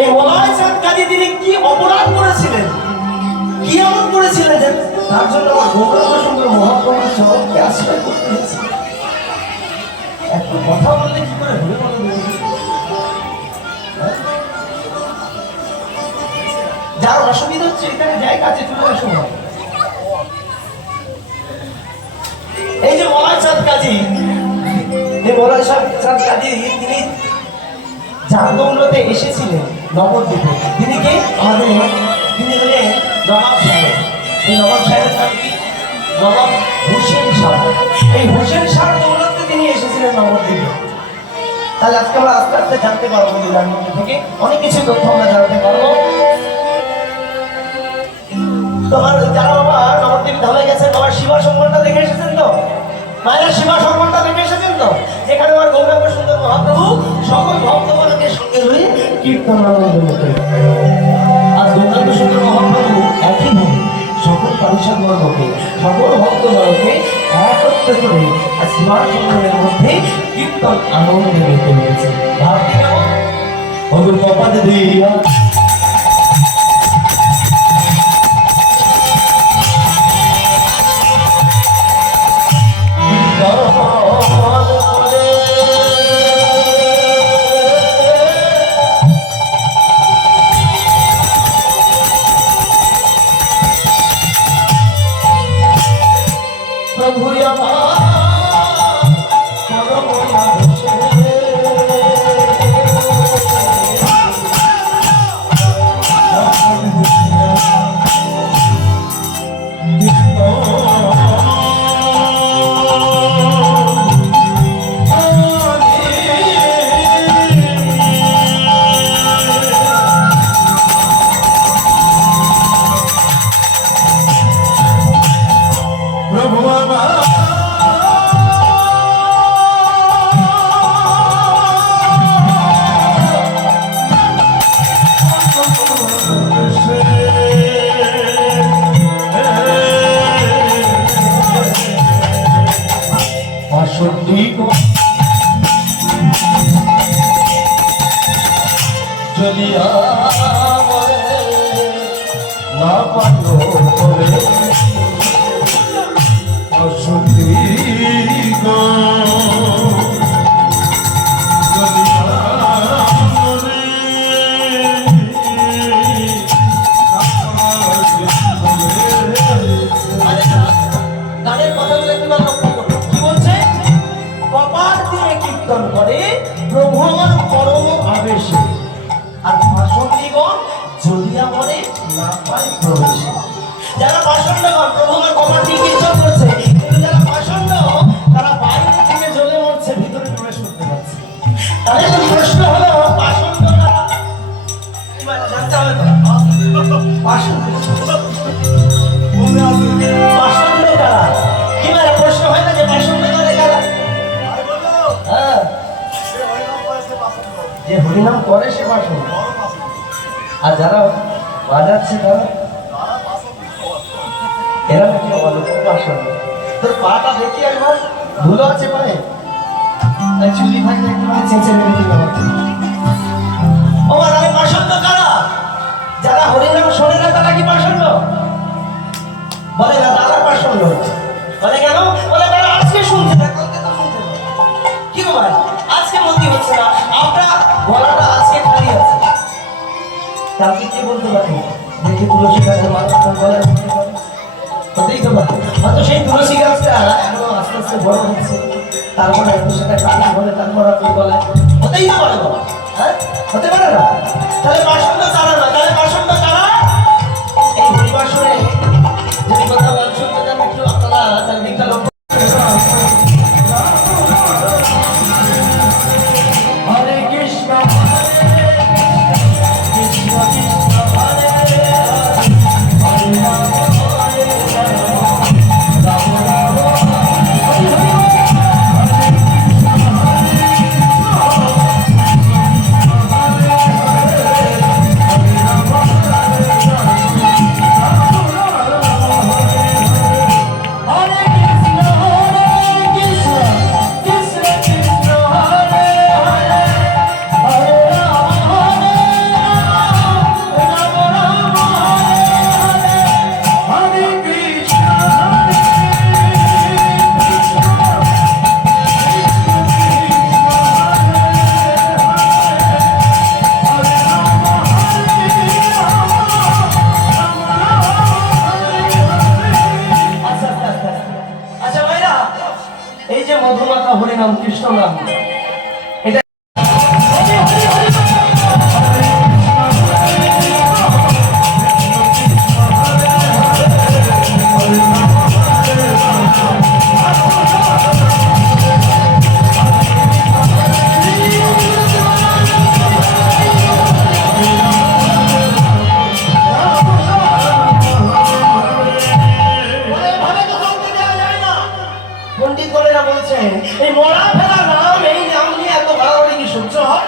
এই মলয় চাঁদ কাজী তিনি কি অপরাধ করেছিলেন কি এমন করেছিলেন যে তার জন্য আমার গৌরব সুন্দর মহাপ্রভুর চরণকে আশ্রয় করতে হয়েছে একটা কথা বললে কি করে ভুলে বলো? হ্যাঁ? যার অসুবিধা হচ্ছে এখানে যাই কাছে চলে আসো এই যে মলয় চাঁদ কাজী, এই মলয় চাঁদ চাঁদ কাজী, তিনি যার এসেছিলেন নবদ্বীপে তিনি কে? আমাদের তিনি হলেন নবাব সাহেব। এই নবাব সাহেবের নাম কি? নবাব হোসেন শাহ। এই হোসেন শাহ দৌলতে তিনি এসেছিলেন নবদ্বীপে তাহলে আজকে আমরা আস্তে আস্তে জানতে পারব লীলার মধ্যে থেকে। অনেক কিছু তথ্য আমরা জানতে পারব। তোমার, যারা বাবা নবদ্বীপ ধামে গেছেন, বাবা শিবা সম্মানটা দেখে এসেছেন তো? মায়ের শিবা সম্মানটা দেখে এসেছেন তো? যেখানে আমার গৌরাঙ্গ সুন্দর মহাপ্রভু, সকল ভক্তগণকে সঙ্গে রয়ে কীর্তন আনন্দ করতে আজ গৌরাঙ্গ সুন্দর মহাপ্রভু একই ভাবে সকল পারিষদ বর্গকে সকল ভক্তগণকে একত্র করে আজ শিবা সম্মানের মধ্যে কীর্তন আনন্দ করতে হয়েছে ভাবতে কেমন? ওদের কপাতে দিয়া হরিনাম করে সে পাষণ্ড আর যারা বাজাচ্ছে তারা, এরা নাকি অবালক পাষণ্ড তোর পাটা দেখি একবার, ধুলো আছে পায়ে? চুলি থাকলে একটু মানে চেঁচে মেরে দিল ও মানে পাষণ্ড কারা? যারা হরিনাম শোনে না, তারা কি পাষণ্ড বলে, না, তারা পাষণ্ড বলে, কেন? বলে, তারা আজকে শুনছে না, কালকে তো শুনছে কি গো আজকে মন্দি হচ্ছে না। আপনার গলাটা কালকে কি বলতে পারি দেখি তুলসী গাছের মানুষ বলে হতেই তো পারে। হয়তো সেই তুলসী গাছটা এখনও আস্তে আস্তে বড় হচ্ছে। তারপরে একটু সেটা কাজ বলে তারপর আপনি বলে হতেই তো পারে হ্যাঁ? হতে পারে না? তাহলে পাষণ্ড তারা এই মরা ফেলা নাম, এই নাম নিয়ে এত বাড়াবাড়ি কি সহ্য হয়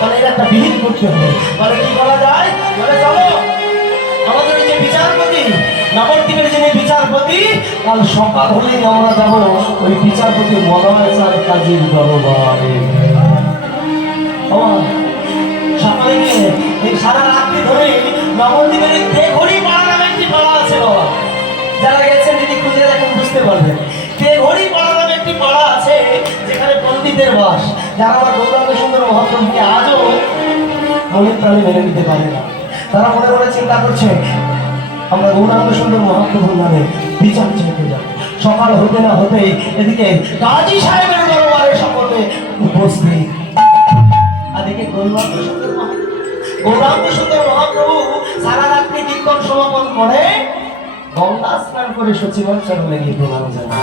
মানে এর একটা বিহিত করতে হবে। মানে কি করা যায়? বলে চলো, আমাদের যে বিচারপতি নবদ্বীপের যিনি বিচারপতি, কাল সকাল হলেই আমরা যাব ওই বিচারপতি মলয় স্যার কাজীর দরবারে। সকালে এই সারা রাত্রি ধরে নবদ্বীপের তেঘড়ি পাড়া নামে একটি পাড়া আছে যারা গেছেন যদি খুঁজে দেখেন বুঝতে পারবেন। তেঘড়ি পাড়া পণ্ডিতের বাস। যারা আমার গৌরাঙ্গ সুন্দর মহাপ্রভুকে আজও মনের প্রাণে মেনে নিতে পারে না। তারা মনে মনে চিন্তা করছে, আমরা গৌরাঙ্গ সুন্দর মহাপ্রভুর নামে বিচার চাইতে যাব। সকাল হতে না হতে এদিকে কাজী সাহেবের দরবারে সকলে উপস্থিত। এদিকে গৌরাঙ্গ গৌরাঙ্গ সুন্দর মহাপ্রভু সারা রাত্রি কীর্তন সমাপন করে গঙ্গা স্নান করে সচিবাঞ্চলে গিয়ে প্রণাম জানায়।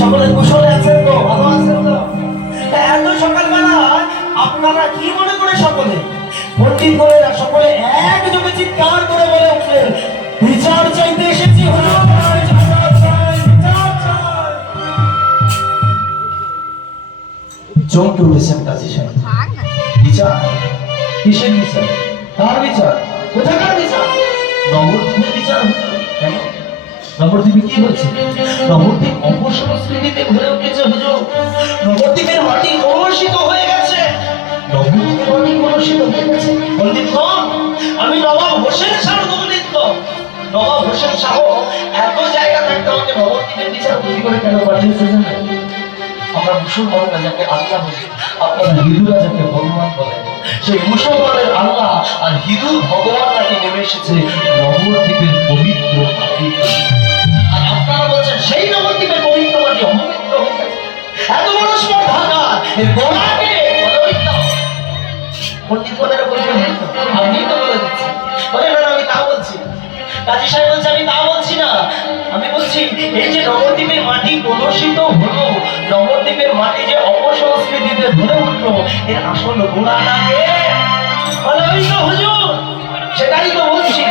সকলে কুশলে আছেন তো ভালো আছেন তো? এত সকালবেলা আপনারা কি মনে করে সকলে? পণ্ডিত বলেরা সকলে একযোগে চিৎকার করে বলে উঠলেন বিচার চাইতে এসেছি চাই, চমকে উঠেছেন কাজী সাহেব। বিচার? কিসের বিচার? কার বিচার? কোথাকার বিচার? নবদ্বীপের বিচার? নবদ্বীপে কি হচ্ছে নবদ্বীপ অপসংস্কৃতিতে ভরে উঠেছে হুজুর। নবদ্বীপের মাটি কলুষিত হয়ে গেছে। নবদ্বীপের মাটি হয়ে গেছে। আমি নবাব হোসেন শাহ দৌলিত নবাব হোসেন শাহ এত জায়গা থাকতে আমাকে নবদ্বীপের বিচার বুদ্ধি করে কেন পাঠিয়েছে জানেন? আমরা যাকে আল্লাহ বলি, আপনারা ভগবান বলেন সেই মুসলমানের আল্লাহ আর হিন্দু ভগবান নাকি নেমে এসেছে নবদ্বীপের পবিত্র মাটি এত বড় স্পর্ধাকা এর গোড়াকে পবিত্র পণ্ডিতগণের আপনি তো বলে দিচ্ছেন বলে না না, আমি তা বলছি কাজী সাহেব বলছে আমি তা বলছি না। আমি বলছি এই যে নবদ্বীপের মাটি কলুষিত হলো নবদ্বীপের মাটি যে অপসংস্কৃতিতে ধরে উঠল এর আসল গোড়া বলে ওই তো হুজুর সেটাই তো বলছি।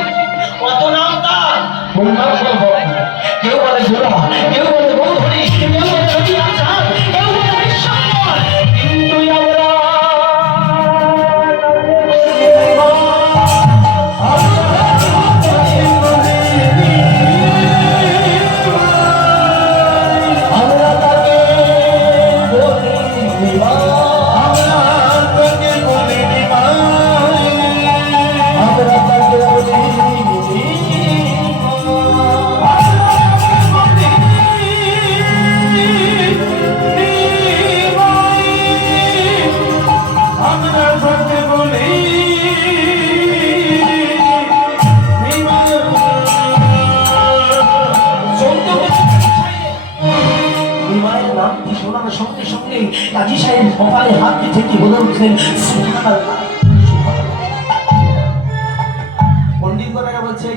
কত নাম তার? বললাম কেউ বলে গোড়া কেউ বলে কেউ বলে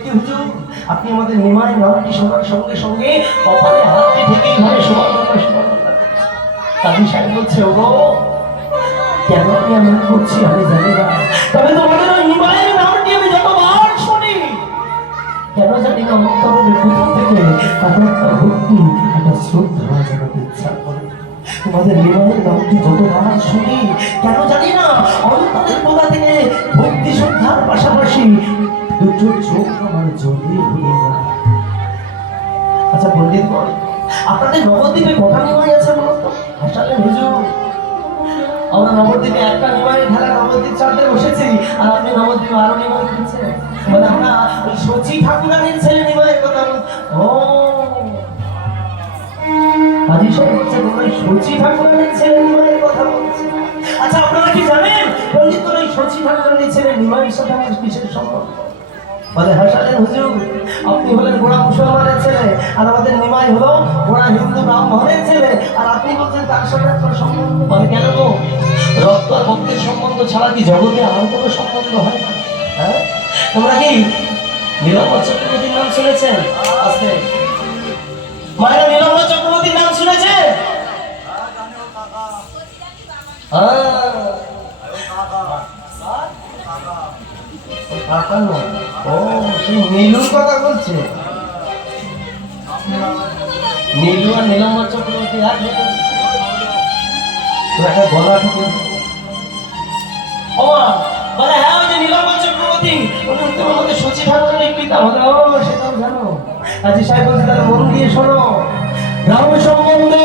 বলছে হুজুর আপনি আমাদের নিমায়ের নামটি শোনার সঙ্গে সঙ্গে কপালে হাতটি ঠেকে ঘরে সুবহানাল্লাহ, সুবহানাল্লাহ। কাজী সাহেব বলছে ওগো কেন আমি এমন করছি? আমি জানি না। তবে তোমাদের ওই নিমায়ের নামটি আমি যতবার শুনি। কেন জানি না অন্তরের ভিতর থেকে তাদের একটা ভক্তি একটা শ্রদ্ধা জানাতে ইচ্ছা করে। তোমাদের নিমায়ের নামটি যতবার শুনি কেন জানি না অন্তরের কোথা থেকে ভক্তি শ্রদ্ধার পাশাপাশি দুটো চোখ আমার জড়িয়ে হয়ে যায়। আচ্ছা পণ্ডিত বল আপনাদের নবদ্বীপে হাসালে হুজুর, আমরা নবদ্বীপে একটা নবদ্বীপ বসেছি, আর আপনি নবদ্বীপে আরও বলে আমরা সচি ছেলে নিমাইয়ের কথা ও। হাজি সাহেব বলছে, তোমরা সচি ঠাকুরানির ছেলে নিমাইয়ের কথা বলছে। আচ্ছা আপনারা কি জানেন? পণ্ডিত ওই সচি ঠাকুরানির ছেলে নিমাইয়ের সাথে আমার কিসের সম্পর্ক? বলে হাসালেন হুজুর, আপনি হলেন গোড়া মুসলমানের ছেলে, আর আমাদের নিমাই হলো গোড়া হিন্দু ব্রাহ্মণের ছেলে, আর আপনি বলছেন তার সাথে আপনার সম্বন্ধ বলে কেন গো? রক্ত আর ভক্তের সম্বন্ধ ছাড়া কি জগতে আর কোনো সম্বন্ধ হয় না? হ্যাঁ? তোমরা কি নীলম্বর চক্রবর্তীর নাম শুনেছেন? আস্তে মায়েরা নীলম্বর চক্রবর্তীর নাম শুনেছে বলে হ্যাঁ ওই যে নীলম্বর চক্রবর্তী উনি তোমার মধ্যে সচি ঠাকুরের পিতা আজি সাহেব তাহলে মন দিয়ে শোনো। রাম সম্বন্ধে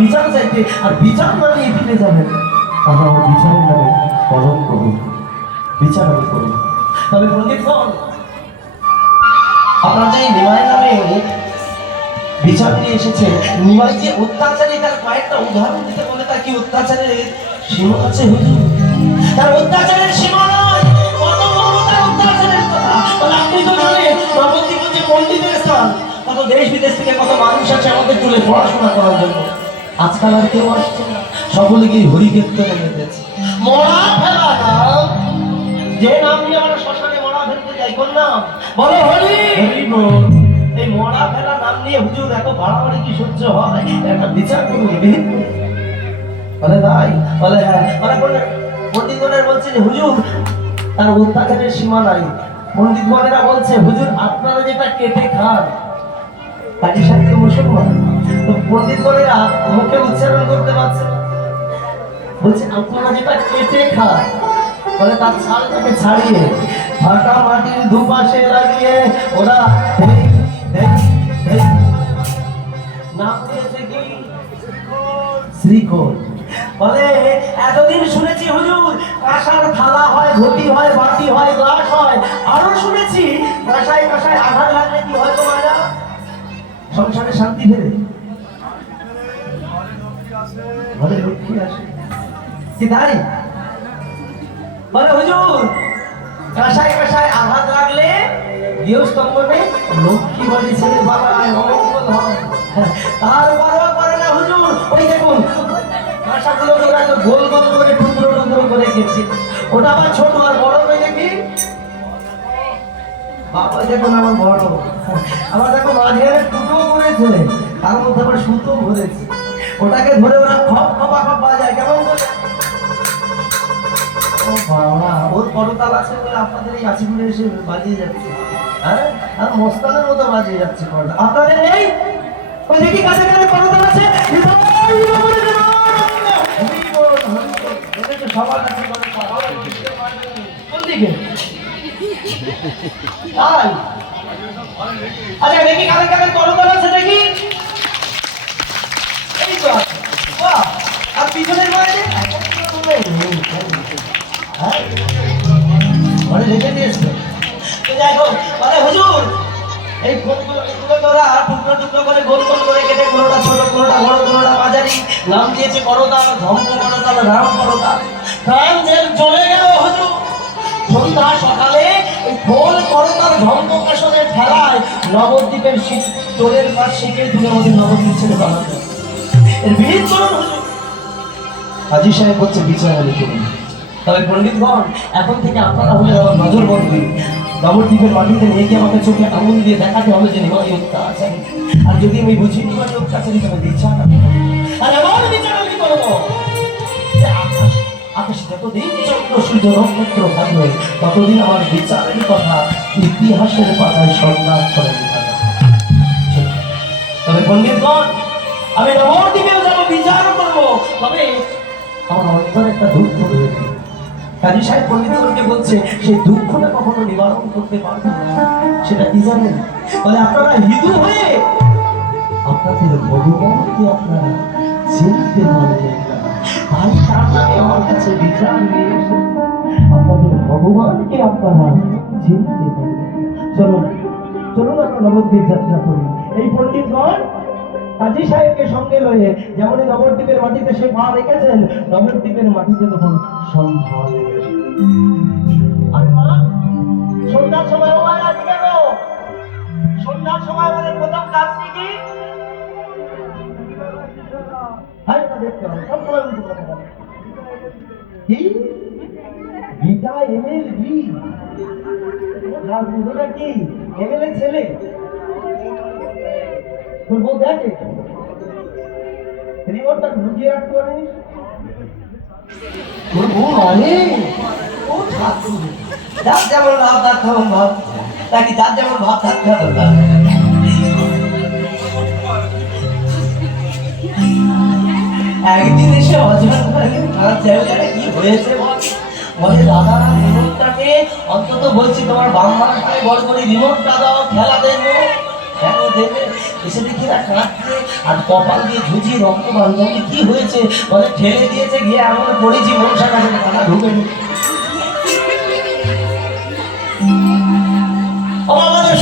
বিচার চাইতে আর বিচার মানে এখানে যাবেন আমরা আমার বিচারের নামে কলম করুন বিচার আমি করুন তবে পণ্ডিত হন আপনার যে এই নিমায়ের নামে বিচার নিয়ে এসেছে, নিমাই যে অত্যাচারী, তার কয়েকটা উদাহরণ দিতে বলে তার কি অত্যাচারের সীমা আছে তার অত্যাচারের সীমা কত দেশ বিদেশ থেকে কত মানুষ আছে আমাদের চুলে পড়াশোনা করার জন্য। আজকাল আর কেউ আসছে সকলে গিয়ে হরিকীর্তনে মেতেছে মরা ফেলা যে নাম নিয়ে আমরা শ্মশানে মরা ফেলতে যাই, কোন নাম? বলো হরি। হরি বল। এই মরা ফেলা নাম নিয়ে হুজুর এত বাড়াবাড়ি কি সহ্য হয়? একটা বিচার করুন বলে তাই বলে হ্যাঁ। বলে পণ্ডিত- পণ্ডিতগণের বলছে যে, হুজুর, তার অত্যাচারের সীমা নাই। পণ্ডিতগণেরা বলছে, হুজুর, আপনারা যেটা কেটে খান, তাকে সাহিত্য মুসলমান। তো মুখে উচ্চারণ করতে পারছে না। বলছে, আপনারা যেটা কেটে খান বলে তার ছালটাকে ছাড়িয়ে ফাটা মাটির দুপাশে লাগিয়ে ওরা এতদিন শুনেছি হুজুর, কাঁসার থালা হয়, ঘটি হয়, বাটি হয়, গ্লাস হয়। আরও শুনেছি, কাঁসায় কাঁসায় আঘাত লাগলে কি হয় তোমার সংসারে শান্তি ফেরে। ঘরে লক্ষ্মী আসে। কি তাই? বলে, হুজুর কাঁসায় কাঁসায় আঘাত লাগলে গৃহস্তম্ভনে লক্ষ্মী বাড়ি ছেলে বাবায় অমঙ্গল হয়। তার পরোয়া করে না, হুজুর, ওই দেখুন কাঁসাগুলো ওরা তো গোল গোল করে, টুকরো টুকরো করে গেছে ওটা আবার ছোট আর বড় হয়ে দেখি। বাবা দেখুন, আমার বড়। আমার দেখো মাঝখানে টুটো করেছে। তার মধ্যে আবার সুতো ভরেছে। ওটাকে ধরে ওরা খপ, খপা, খপ বাজায় কেমন ও ওর করতাল আছে বলে আপনাদের এই এসে বাজিয়ে যাচ্ছে। হ্যাঁ? মতো বাজিয়ে যাচ্ছে আপনাদের ওই করতাল আছে? আচ্ছা করতাল আছে দেখি এই তো আছে। বাহ আর পিছনের বাইরে ঘরে রেখে দিয়েছে তো যাই হোক মানে হুজুর! এই গোলগুলো তোরা টুকরো টুকরো করে গোল গোল করে কেটে কোনোটা ছোট কোনোটা বড় কোনোটা মাঝারি। নাম দিয়েছে রাম প্রাণ চলে গেল হুজুর। সন্ধ্যা সকালে ধম্মকাশনের খেলায় নবদ্বীপের শীত টোলের পাশ শিখে দিনে আমাদের নবদ্বীপ ছেড়ে বানাতে এর বিহিত করুন হুজুর। হাজি সাহেব হচ্ছে বিচার আলী করুন তবে পণ্ডিতগণ, এখন থেকে আপনারা হলে আমার নজরবন্দি নবদ্বীপের মাটিতে নিয়ে গিয়ে আমাকে চোখে আঙুল দিয়ে দেখাতে হবে যে নিমাই অত্যাচারী আর যদি আমি বুঝি নিমাই অত্যাচারী তবে বিচার আর এমন বিচার আমি করব। আকাশ যতদিন চন্দ্র, সূর্য নক্ষত্র থাকবে ততদিন আমার বিচারের কথা ইতিহাসের পাতায় সন্ধান করে তবে পণ্ডিতগণ, আমি নবদ্বীপেও যাব বিচার করব। তবে আমার অন্তর একটা দুঃখ রয়েছে। কাজী সাহেব পণ্ডিতগণকে বলছে, সেই দুঃখটা কখনো নিবারণ করতে পারবে সেটা কি জানেন? বলে, আপনারা হিন্দু হয়ে আপনাদের ভগবানকে আপনারা চিনতে পারবেন না। তার নামে আমার কাছে বিচার নিয়ে এসেছে। আপনাদের ভগবানকে আপনারা চিনতে পারবেন চলুন চলুন আমরা নবদ্বীপ যাত্রা করি। এই পণ্ডিতগণ কাজী সাহেবকে সঙ্গে লয়ে যেমন নবদ্বীপের মাটিতে সে পা রেখেছেন নবদ্বীপের মাটিতে তখন সন্ধ্যা হয়ে গেছে। আরে মা, সন্ধ্যার সময় সন্ধ্যার সময় আমাদের প্রথম কাজটি কি। কি? ছেলে? তোর বউ দেখে? রিমোটটা ঢুকিয়ে রাখতে পারিস তোর বউ অনেক ও ঠাকুর যার যেমন ভাব তার তেমন ভাব। নাকি যার যেমন ভাব তার তেমন ভাব। একদিন এসে অজন কি হয়েছে বল? বলে দাদা রিমোটটাকে অন্তত বলছি তোমার মাথায় বড় করে রিমোটটা দাও খেলা দেখব। কেন দেবে এসে দেখি কাঁদছে আর কপাল দিয়ে ঝুঁঝি, রক্ত বান্ধবী কি হয়েছে? বলে ঠেলে দিয়েছে গিয়ে আমরা পড়েছি মনসা কাছে টাকা ঢুকে নি। আমাদের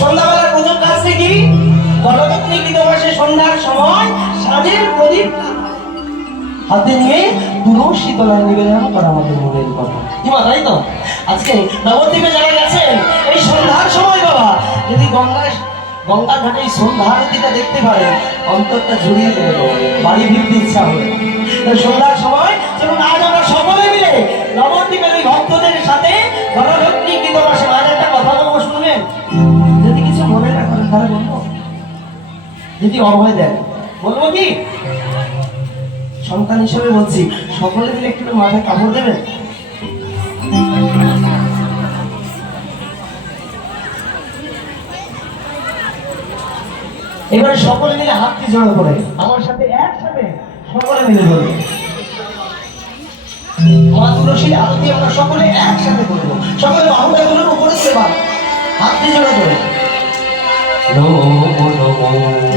সন্ধ্যার সময় সাজের প্রদীপ হাতে নিয়ে তুলসী তলায় নিবেদন করা আমাদের মনের কথা। কি মা, তাই তো? আজকে নবদ্বীপে যারা গেছেন, এই সন্ধ্যার সময় বাবা, যদি গঙ্গায় গঙ্গা ঘাটে সন্ধ্যা আরতিটা দেখতে পারেন অন্তরটা জড়িয়ে দেবে, বাড়ি ফিরতে ইচ্ছা হবে। সন্ধ্যার সময় চলুন আজ আমরা সকলে মিলে নবদ্বীপের ওই ভক্তদের সাথে গণরত্নী গীতবাসে আজ একটা কথা বলব, শুনবেন? যদি কিছু মনে না করেন, তাহলে বলব। যদি অভয় দেন, বলব কি? সন্তান হিসেবে বলছি, সকলে মিলে একটু মাথায় কাপড় দেবেন? এবারে সকলে মিলে হাতটি জড়ো করে। আমার সাথে একসাথে সকলে মিলে বলবে মা আমরা সকলে একসাথে করব সকলে বাহুটা উপরে করে। নমো নমো।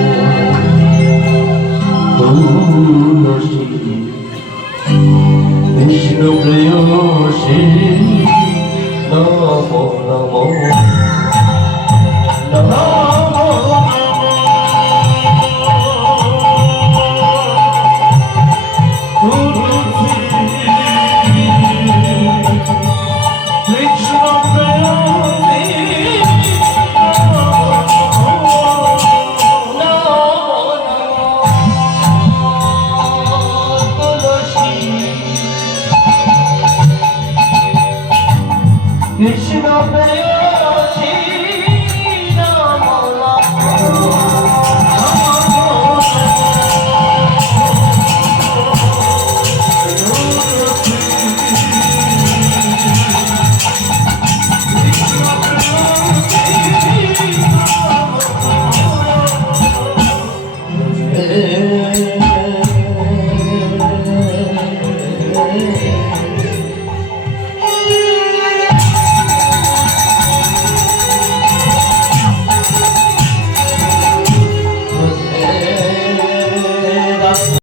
কৃষ্ণ প্রেম